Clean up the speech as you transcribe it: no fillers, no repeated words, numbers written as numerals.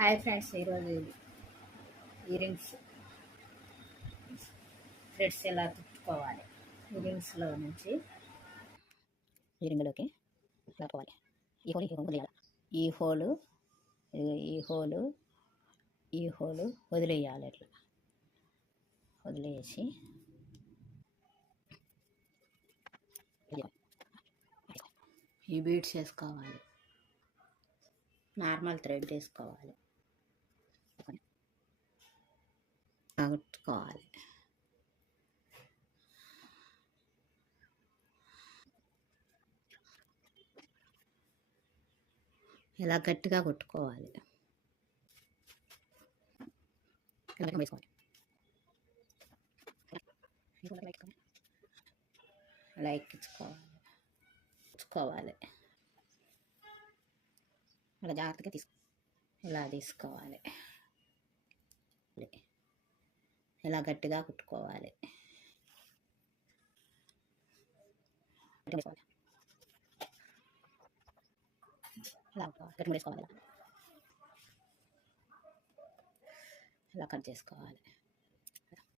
Hi friends, ఈరోజు ear rings threads ఎలా తుట్టుకోవాలి. Year రింగ్స్లో నుంచి ఈ రింగులోకి లాక్కోవాలి. ఈ హోల్ వదిలేయాలి. ఈ హోలు వదిలేయాలి. అట్లా వదిలేసి ఈ బీడ్స్ వేసుకోవాలి. నార్మల్ థ్రెడ్ వేసుకోవాలి. కుట్టుకోవాలి. ఇలా గట్టిగా కుట్టుకోవాలి. అలా ఎక్కించుకోవాలి. అలా జాగ్రత్తగా ఇలా తీసుకోవాలి. ఇలా గట్టిగా కుట్టుకోవాలి. ఇలా కట్ చేసుకోవాలి.